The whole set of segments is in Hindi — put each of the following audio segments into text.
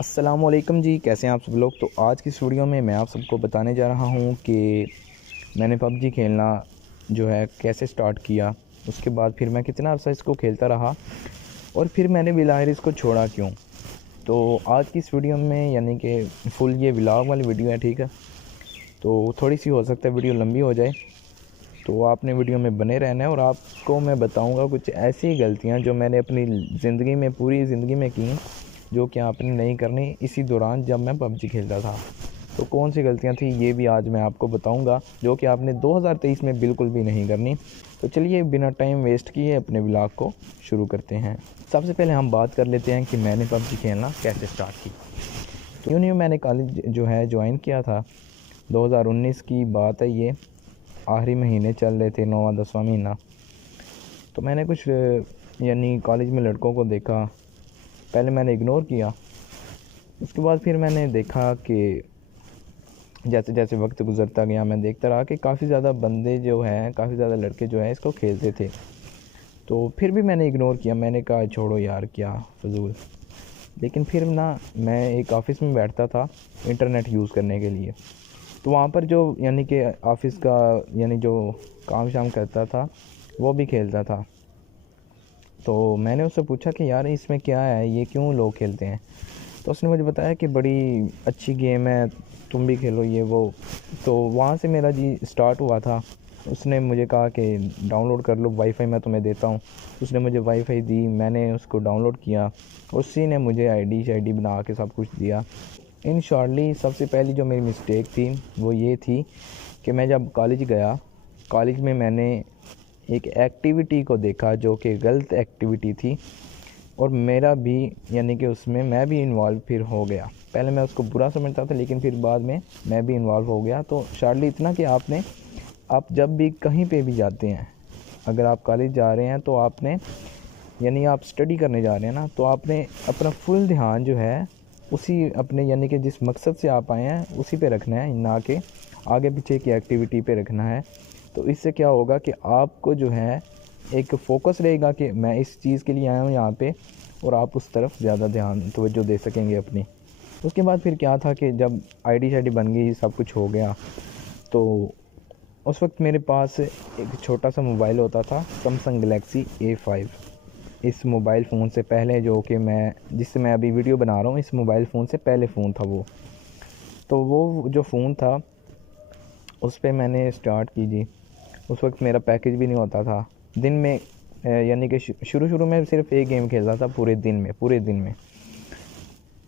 अस्सलामुअलैकुम जी, कैसे हैं आप सब लोग। तो आज की इस वीडियो में मैं आप सबको बताने जा रहा हूं कि मैंने पबजी खेलना जो है कैसे स्टार्ट किया, उसके बाद फिर मैं कितना अर्सा इसको खेलता रहा और फिर मैंने बिलाहिर इसको छोड़ा क्यों। तो आज की इस वीडियो में यानी कि फुल ये व्लॉग वाली वीडियो है, ठीक है। तो थोड़ी सी हो सकता है वीडियो लंबी हो जाए, तो आपने वीडियो में बने रहना है और आपको मैं बताऊंगा कुछ ऐसी गलतियां जो मैंने अपनी ज़िंदगी में, पूरी ज़िंदगी में की, जो कि आपने नहीं करनी इसी दौरान जब मैं पबजी खेलता था। तो कौन सी गलतियां थी ये भी आज मैं आपको बताऊंगा, जो कि आपने 2023 में बिल्कुल भी नहीं करनी। तो चलिए बिना टाइम वेस्ट किए अपने व्लॉग को शुरू करते हैं। सबसे पहले हम बात कर लेते हैं कि मैंने पबजी खेलना कैसे स्टार्ट की। तो यूँ मैंने कॉलेज जो है ज्वाइन किया था, 2019 की बात है ये। आखिरी महीने चल रहे थे, 9वां 10वां महीना। तो मैंने कुछ यानी कॉलेज में लड़कों को देखा, पहले मैंने इग्नोर किया। उसके बाद फिर मैंने देखा कि जैसे जैसे वक्त गुजरता गया मैं देखता रहा कि काफ़ी ज़्यादा बंदे जो हैं, काफ़ी ज़्यादा लड़के जो हैं इसको खेलते थे। तो फिर भी मैंने इग्नोर किया, मैंने कहा छोड़ो यार क्या फजूल। लेकिन फिर ना मैं एक ऑफ़िस में बैठता था इंटरनेट यूज़ करने के लिए। तो वहाँ पर जो यानी कि ऑफ़िस का यानी जो काम शाम करता था वो भी खेलता था। तो मैंने उससे पूछा कि यार इसमें क्या है, ये क्यों लोग खेलते हैं। तो उसने मुझे बताया कि बड़ी अच्छी गेम है, तुम भी खेलो ये वो। तो वहाँ से मेरा जी स्टार्ट हुआ था। उसने मुझे कहा कि डाउनलोड कर लो, वाईफाई मैं तुम्हें देता हूँ। उसने मुझे वाईफाई दी, मैंने उसको डाउनलोड किया। उसी ने मुझे आईडी शाईडी बना के सब कुछ दिया। इन शॉर्टली सबसे पहली जो मेरी मिस्टेक थी वो ये थी कि मैं जब कॉलेज गया, कॉलेज में मैंने एक एक्टिविटी को देखा जो कि गलत एक्टिविटी थी, और मेरा भी यानी कि उसमें मैं भी इन्वॉल्व फिर हो गया। पहले मैं उसको बुरा समझता था, लेकिन फिर बाद में मैं भी इन्वॉल्व हो गया। तो शॉर्टली इतना कि आप जब भी कहीं पे भी जाते हैं, अगर आप कॉलेज जा रहे हैं तो आपने यानी आप स्टडी करने जा रहे हैं ना, तो आपने अपना फुल ध्यान जो है उसी अपने यानी कि जिस मकसद से आप आए हैं उसी पे रखना है, ना कि आगे पीछे की एक्टिविटी पे रखना है। तो इससे क्या होगा कि आपको जो है एक फ़ोकस रहेगा कि मैं इस चीज़ के लिए आया हूँ यहाँ पे, और आप उस तरफ ज़्यादा ध्यान तवज्जो दे सकेंगे अपनी। उसके बाद फिर क्या था कि जब आईडी शाईडी बन गई, सब कुछ हो गया, तो उस वक्त मेरे पास एक छोटा सा मोबाइल होता था, सैमसंग गलेक्सी A5। इस मोबाइल फ़ोन से पहले जो कि मैं जिससे मैं अभी वीडियो बना रहा हूँ, इस मोबाइल फ़ोन से पहले फ़ोन था वो। तो वो जो फ़ोन था उस पे मैंने स्टार्ट की जी। उस वक्त मेरा पैकेज भी नहीं होता था। दिन में यानी कि शुरू शुरू में सिर्फ एक गेम खेलता था पूरे दिन में।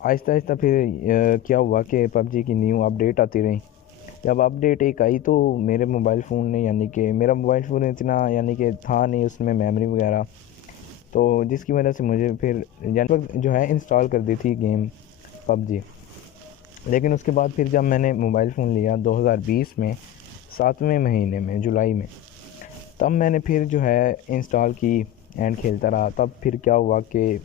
आहिस्ता आहिस्ता फिर क्या हुआ कि पबजी की न्यू अपडेट आती रही। जब अपडेट एक आई तो मेरे मोबाइल फ़ोन ने यानी कि मेरा मोबाइल फ़ोन इतना यानी कि था नहीं उसमें मेमोरी वगैरह, तो जिसकी वजह से मुझे फिर यानी जो है इंस्टॉल कर दी थी गेम पबजी। लेकिन उसके बाद फिर जब मैंने मोबाइल फ़ोन लिया 2020 में 7वें महीने में, जुलाई में, तब मैंने फिर जो है इंस्टॉल की एंड खेलता रहा। तब फिर क्या हुआ कि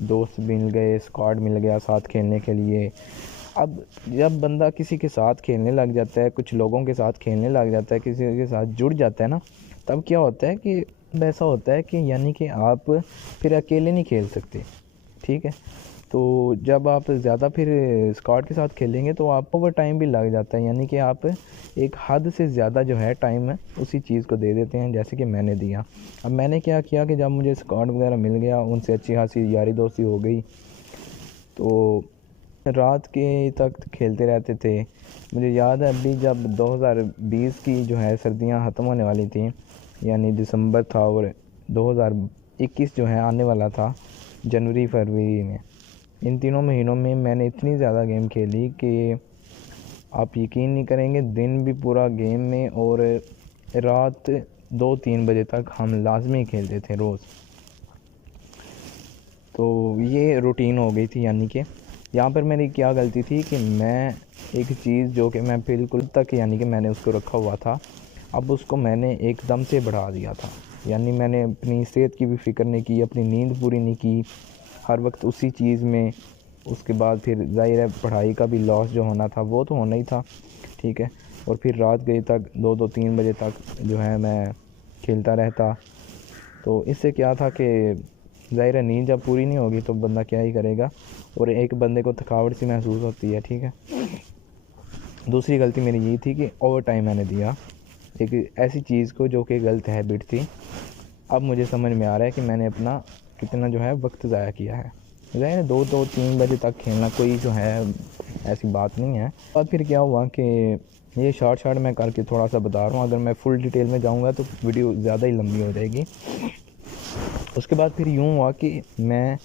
दोस्त मिल गए, स्क्वाड मिल गया साथ खेलने के लिए। अब जब बंदा किसी के साथ खेलने लग जाता है, कुछ लोगों के साथ खेलने लग जाता है, किसी के साथ जुड़ जाता है ना, तब क्या होता है कि ऐसा होता है कि यानी कि आप फिर अकेले नहीं खेल सकते, ठीक है। तो जब आप ज़्यादा फिर स्क्वाड के साथ खेलेंगे तो आपको वो टाइम भी लग जाता है, यानी कि आप एक हद से ज़्यादा जो है टाइम है उसी चीज़ को दे देते हैं, जैसे कि मैंने दिया। अब मैंने क्या किया कि जब मुझे स्क्वाड वगैरह मिल गया, उनसे अच्छी खासी यारी दोस्ती हो गई, तो रात के तक खेलते रहते थे। मुझे याद है अभी जब 2020 की जो है सर्दियां ख़त्म होने वाली थी, यानी दिसंबर था, और 2021 जो है आने वाला था जनवरी फरवरी में। इन तीनों महीनों में मैंने इतनी ज़्यादा गेम खेली कि आप यकीन नहीं करेंगे, दिन भी पूरा गेम में और रात 2-3 बजे तक हम लाजमी खेलते थे रोज़। तो ये रूटीन हो गई थी। यानी कि यहाँ पर मेरी क्या गलती थी कि मैं एक चीज़ जो कि मैं बिल्कुल तक यानी कि मैंने उसको रखा हुआ था, अब उसको मैंने एकदम से बढ़ा दिया था। यानी मैंने अपनी सेहत की भी फ़िक्र नहीं की, अपनी नींद पूरी नहीं की, हर वक्त उसी चीज़ में। उसके बाद फिर ज़ाहिर है पढ़ाई का भी लॉस जो होना था वो तो होना ही था, ठीक है। और फिर रात गए तक 2-2-3 बजे तक जो है मैं खेलता रहता। तो इससे क्या था कि ज़ाहिर है नींद जब पूरी नहीं होगी तो बंदा क्या ही करेगा, और एक बंदे को थकावट सी महसूस होती है, ठीक है। दूसरी गलती मेरी यही थी कि ओवर टाइम मैंने दिया एक ऐसी चीज़ को जो कि गलत हैबिट थी। अब मुझे समझ में आ रहा है कि मैंने अपना कितना जो है वक्त ज़ाया किया है। ज़ाहिर है 2-3 बजे तक खेलना कोई जो है ऐसी बात नहीं है। और फिर क्या हुआ कि ये शॉर्ट मैं करके थोड़ा सा बता रहा हूँ, अगर मैं फुल डिटेल में जाऊँगा तो वीडियो ज़्यादा ही लंबी हो जाएगी। उसके बाद फिर यूँ हुआ कि मैं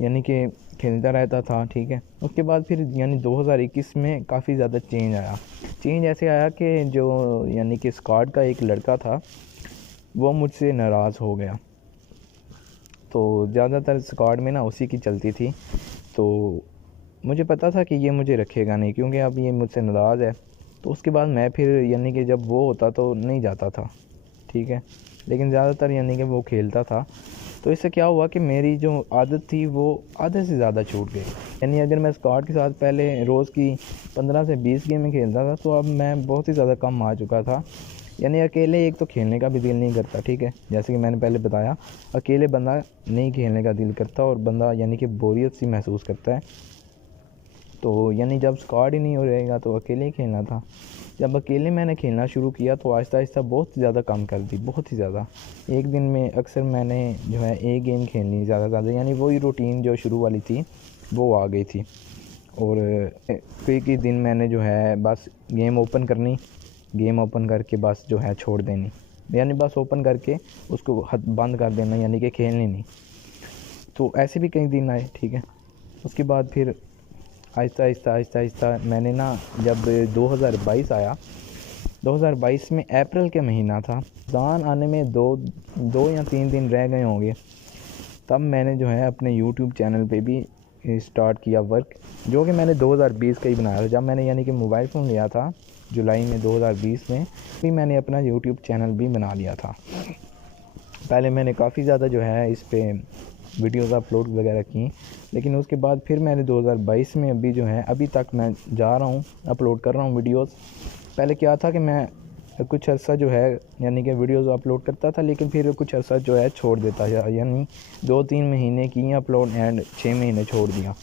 यानी कि खेलता रहता था, ठीक है। उसके बाद फिर यानी 2021 में काफ़ी ज़्यादा चेंज आया। चेंज ऐसे आया कि जो यानी कि स्क्वाड का एक लड़का था वो मुझसे नाराज़ हो गया। तो ज़्यादातर स्क्वाड में ना उसी की चलती थी। तो मुझे पता था कि ये मुझे रखेगा नहीं क्योंकि अब ये मुझसे नाराज़ है। तो उसके बाद मैं फिर यानी कि जब वो होता तो नहीं जाता था, ठीक है। लेकिन ज़्यादातर यानी कि वो खेलता था। तो इससे क्या हुआ कि मेरी जो आदत थी वो आधे से ज़्यादा छूट गई। यानी अगर मैं स्क्वाड के साथ पहले रोज़ की 15 से 20 गेमें खेलता था तो अब मैं बहुत ही ज़्यादा कम आ चुका था। यानी अकेले एक तो खेलने का भी दिल नहीं करता, ठीक है। जैसे कि मैंने पहले बताया, अकेले बंदा नहीं खेलने का दिल करता और बंदा यानी कि बोरियत सी महसूस करता है। तो यानी जब स्क्वाड ही नहीं हो रहेगा तो अकेले ही खेलना था। जब अकेले मैंने खेलना शुरू किया तो आहिस्ता आहिस्ता बहुत ज़्यादा कम कर दी, बहुत ही ज़्यादा। एक दिन में अक्सर मैंने जो है एक गेम खेलनी ज़्यादा ज़्यादा, यानी वही रूटीन जो शुरू वाली थी वो आ गई थी। और कई दिन मैंने जो है बस गेम ओपन करनी, गेम ओपन करके बस जो है छोड़ देनी, यानी बस ओपन करके उसको बंद कर देना, यानी कि खेलनी नहीं। तो ऐसे भी कई दिन आए, ठीक है। उसके बाद फिर आहिस्ता आहिस्ता आहिस्ता आहिस्ता मैंने ना, जब 2022 आया, 2022 में अप्रैल के महीना था, रमज़ान आने में दो या 3 दिन रह गए होंगे, तब मैंने जो है अपने यूट्यूब चैनल पे भी स्टार्ट किया वर्क, जो कि मैंने 2020 का ही बनाया था। जब मैंने यानी कि मोबाइल फ़ोन लिया था जुलाई में 2020 में, भी मैंने अपना यूट्यूब चैनल भी बना लिया था। पहले मैंने काफ़ी ज़्यादा जो है इस पे वीडियोज़ अपलोड वगैरह की, लेकिन उसके बाद फिर मैंने 2022 में अभी जो है अभी तक मैं जा रहा हूँ, अपलोड कर रहा हूँ वीडियोज़। पहले क्या था कि मैं कुछ अर्सा जो है यानी कि वीडियोज़ अपलोड करता था, लेकिन फिर कुछ अर्सा जो है छोड़ देता था, यानी 2-3 महीने की अपलोड एंड 6 महीने छोड़ दिया।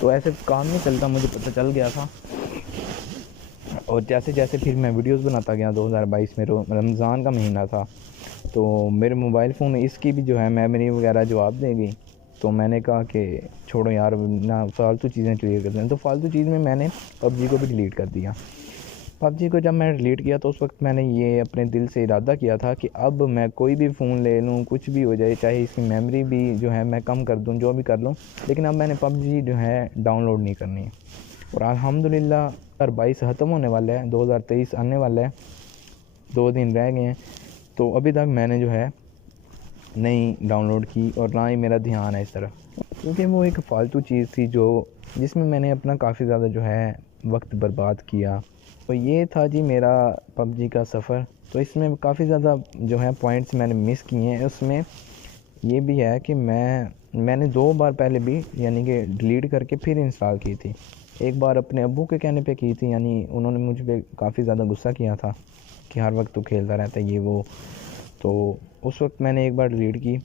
तो ऐसे काम नहीं चलता, मुझे पता चल गया था। और जैसे जैसे फिर मैं वीडियोज़ बनाता गया, 2022 में रमज़ान का महीना था, तो मेरे मोबाइल फ़ोन में इसकी भी जो है मेमोरी वगैरह जवाब दे गई। तो मैंने कहा कि छोड़ो यार, ना फालतू चीज़ें क्लियर करते हैं। तो फालतू चीज़ में मैंने पबजी को भी डिलीट कर दिया। पबजी को जब मैंने डिलीट किया तो उस वक्त मैंने ये अपने दिल से इरादा किया था कि अब मैं कोई भी फ़ोन ले लूँ, कुछ भी हो जाए, चाहे इसकी मेमोरी भी जो है मैं कम कर दूँ, जो भी कर लूँ, लेकिन अब मैंने पबजी जो है डाउनलोड नहीं करनी है। और अल्हम्दुलिल्लाह 2022 ख़त्म होने वाला है, 2023 आने वाला है, 2 दिन रह गए हैं। तो अभी तक मैंने जो है नहीं डाउनलोड की और ना ही मेरा ध्यान है इस तरफ, क्योंकि वो एक फ़ालतू चीज़ थी जो जिसमें मैंने अपना काफ़ी ज़्यादा जो है वक्त बर्बाद किया। तो ये था जी मेरा पबजी का सफ़र। तो इसमें काफ़ी ज़्यादा जो है पॉइंट्स मैंने मिस किए हैं। उसमें ये भी है कि मैंने 2 बार पहले भी यानी कि डिलीट करके फिर इंस्टॉल की थी। एक बार अपने अब्बू के कहने पे की थी, यानी उन्होंने मुझ पे काफ़ी ज़्यादा गुस्सा किया था कि हर वक्त तू खेलता रहता है ये वो। तो उस वक्त मैंने एक बार डिलीट की,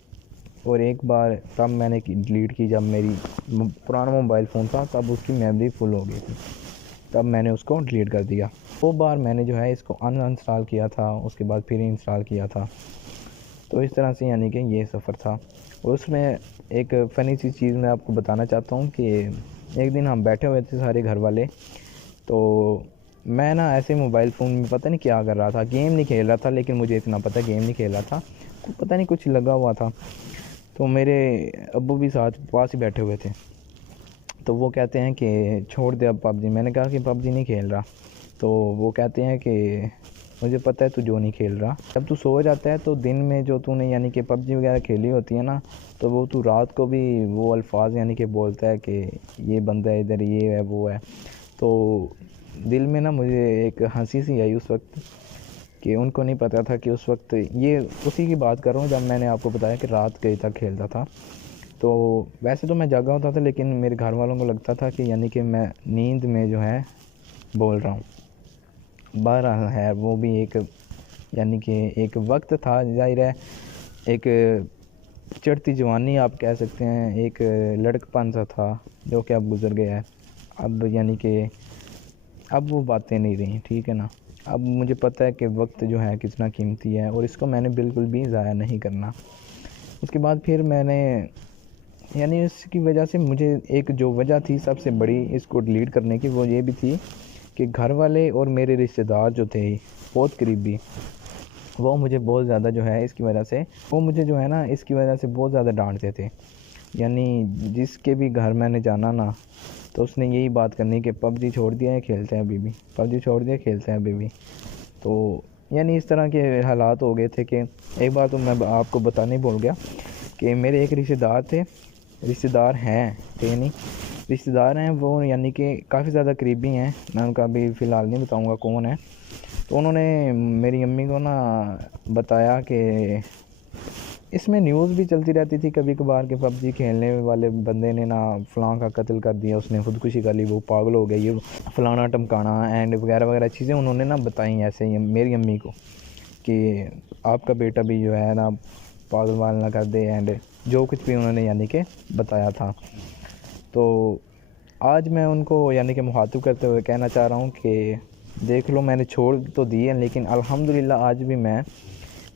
और एक बार तब मैंने डिलीट की जब मेरी पुराना मोबाइल फ़ोन था, तब उसकी मेमोरी फुल हो गई थी, तब मैंने उसको डिलीट कर दिया। 2 बार मैंने जो है इसको अनइंस्टॉल किया था, उसके बाद फिर इंस्टॉल किया था। तो इस तरह से यानी कि ये सफ़र था। और उसमें एक फ़नी सी चीज़ मैं आपको बताना चाहता हूँ कि एक दिन हम बैठे हुए थे सारे घर वाले, तो मैं ना ऐसे मोबाइल फ़ोन में पता नहीं क्या कर रहा था, गेम नहीं खेल रहा था, लेकिन मुझे इतना पता गेम नहीं खेल रहा था, पता नहीं कुछ लगा हुआ था। तो मेरे अब्बू भी साथ पास ही बैठे हुए थे, तो वो कहते हैं कि छोड़ दे अब पबजी। मैंने कहा कि पबजी नहीं खेल रहा। तो वो कहते हैं कि मुझे पता है तू जो नहीं खेल रहा, जब तू सो जाता है तो दिन में जो तूने यानी कि पबजी वगैरह खेली होती है ना, तो वो तू रात को भी वो अल्फाज यानी कि बोलता है कि ये बंदा है इधर, ये है वो है। तो दिल में ना मुझे एक हंसी सी आई उस वक्त कि उनको नहीं पता था कि उस वक्त ये उसी की बात कर रहा हूँ जब मैंने आपको बताया कि रात कई तक खेलता था। तो वैसे तो मैं जागा होता था, लेकिन मेरे घर वालों को लगता था कि यानी कि मैं नींद में जो है बोल रहा हूँ। बहरहाल है वो भी एक यानी कि एक वक्त था, ज़ाहिर है एक चढ़ती जवानी आप कह सकते हैं, एक लड़कपन सा था जो कि अब गुज़र गया है। अब यानी कि अब वो बातें नहीं रही, ठीक है ना। अब मुझे पता है कि वक्त जो है कितना कीमती है और इसको मैंने बिल्कुल भी ज़ाया नहीं करना। उसके बाद फिर मैंने यानी इसकी वजह से मुझे एक जो वजह थी सबसे बड़ी इसको डिलीट करने की, वो ये भी थी कि घर वाले और मेरे रिश्तेदार जो थे बहुत करीबी, वो मुझे बहुत ज़्यादा जो है इसकी वजह से, वो मुझे जो है ना इसकी वजह से बहुत ज़्यादा डांटते थे। यानी जिसके भी घर मैंने जाना ना, तो उसने यही बात करनी कि पबजी छोड़ दिया है, खेलते हैं अभी भी, पबजी छोड़ दिया, खेलते हैं अभी भी। तो यानी इस तरह के हालात हो गए थे कि एक बार तो मैं आपको बताने ही भूल गया कि मेरे एक रिश्तेदार थे, रिश्तेदार हैं, थे नहीं, रिश्तेदार हैं वो, यानी कि काफ़ी ज़्यादा करीबी हैं। मैं उनका अभी फ़िलहाल नहीं बताऊंगा कौन है। तो उन्होंने मेरी अम्मी को ना बताया कि इसमें न्यूज़ भी चलती रहती थी कभी कभार कि पबजी खेलने वाले बंदे ने ना फ़लाँ का कत्ल कर दिया, उसने ख़ुदकुशी कर ली, वो पागल हो गया, ये फ़लाना टमकाना एंड वगैरह वगैरह चीज़ें उन्होंने ना बताई ऐसे ही मेरी अम्मी को कि आपका बेटा भी जो है ना पागल वाल ना कर दे, एंड जो कुछ भी उन्होंने यानी कि बताया था। तो आज मैं उनको यानी कि मुखातिब करते हुए कहना चाह रहा हूँ कि देख लो, मैंने छोड़ तो दी है, लेकिन अल्हम्दुलिल्लाह आज भी मैं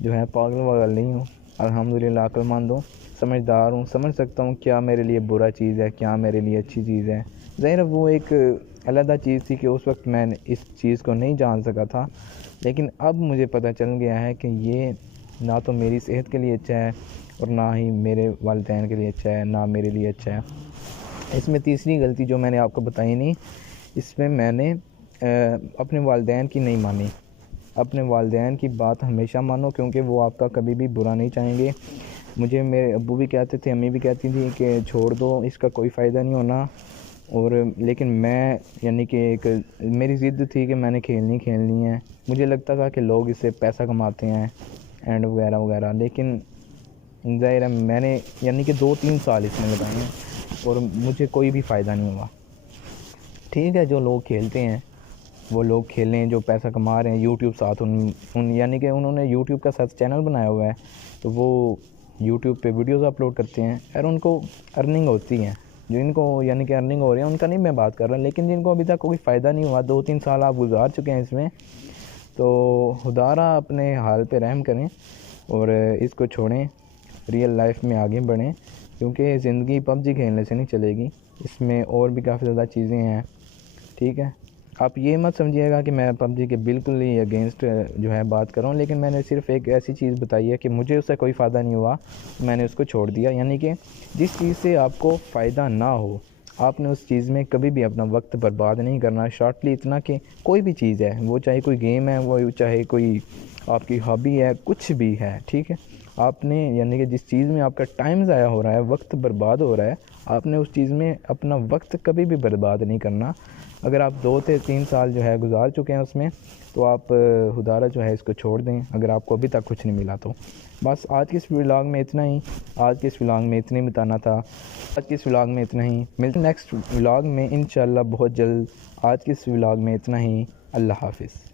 जो है पागल वागल नहीं हूँ। अल्हम्दुलिल्लाह अक्लमंद हूँ, समझदार हूँ, समझ सकता हूँ क्या मेरे लिए बुरा चीज़ है, क्या मेरे लिए अच्छी चीज़ है। ज़ाहिर वो एक अलग चीज़ थी कि उस वक्त मैं इस चीज़ को नहीं जान सका था, लेकिन अब मुझे पता चल गया है कि ये ना तो मेरी सेहत के लिए अच्छा है और ना ही मेरे वालिदैन के लिए अच्छा है, ना मेरे लिए अच्छा है। इसमें तीसरी गलती जो मैंने आपको बताई नहीं, इसमें मैंने अपने वालिदैन की नहीं मानी। अपने वालिदैन की बात हमेशा मानो, क्योंकि वो आपका कभी भी बुरा नहीं चाहेंगे। मुझे मेरे अब्बू भी कहते थे, अम्मी भी कहती थी कि छोड़ दो, इसका कोई फ़ायदा नहीं होना। और लेकिन मैं यानी कि एक मेरी ज़िद थी कि मैंने खेलनी है। मुझे लगता था कि लोग इससे पैसा कमाते हैं एंड वगैरह वगैरह, लेकिन ज़ाहिर है मैंने यानी कि 2-3 साल इसमें लगाए हैं और मुझे कोई भी फ़ायदा नहीं हुआ। ठीक है, जो लोग खेलते हैं वो लोग खेलें, जो पैसा कमा रहे हैं। यूट्यूब साथ उन यानी कि उन्होंने यूट्यूब का साथ चैनल बनाया हुआ है, तो वो यूट्यूब पे वीडियोस अपलोड करते हैं और उनको अर्निंग होती है। जिनको यानी कि अर्निंग हो रही है उनका नहीं मैं बात कर रहा, लेकिन जिनको अभी तक कोई फ़ायदा नहीं हुआ, 2-3 साल आप गुजार चुके हैं इसमें, तो खुदारा अपने हाल पे रहम करें और इसको छोड़ें, रियल लाइफ में आगे बढ़ें, क्योंकि ज़िंदगी पबजी खेलने से नहीं चलेगी। इसमें और भी काफ़ी ज़्यादा चीज़ें हैं, ठीक है। आप ये मत समझिएगा कि मैं पबजी के बिल्कुल ही अगेंस्ट जो है बात कर रहा हूँ, लेकिन मैंने सिर्फ एक ऐसी चीज़ बताई है कि मुझे उससे कोई फ़ायदा नहीं हुआ, मैंने उसको छोड़ दिया। यानी कि जिस चीज़ से आपको फ़ायदा ना हो, आपने उस चीज़ में कभी भी अपना वक्त बर्बाद नहीं करना। शॉर्टली इतना कि कोई भी चीज़ है, वो चाहे कोई गेम है, वो चाहे कोई आपकी हॉबी है, कुछ भी है, ठीक है। आपने यानी कि जिस चीज़ में आपका टाइम ज़ाया हो रहा है, वक्त बर्बाद हो रहा है, आपने उस चीज़ में अपना वक्त कभी भी बर्बाद नहीं करना। अगर आप 2 से 3 साल जो है गुजार चुके हैं उसमें, तो आप खुदारा जो है इसको छोड़ दें, अगर आपको अभी तक कुछ नहीं मिला तो। बस आज के इस व्लॉग में इतना ही, आज के इस व्लॉग में इतने बताना था। आज के इस व्लॉग में इतना ही, मिलते हैं नेक्स्ट व्लॉग में इंशाल्लाह बहुत जल्द। आज के इस व्लॉग में इतना ही, अल्लाह हाफ़िज़।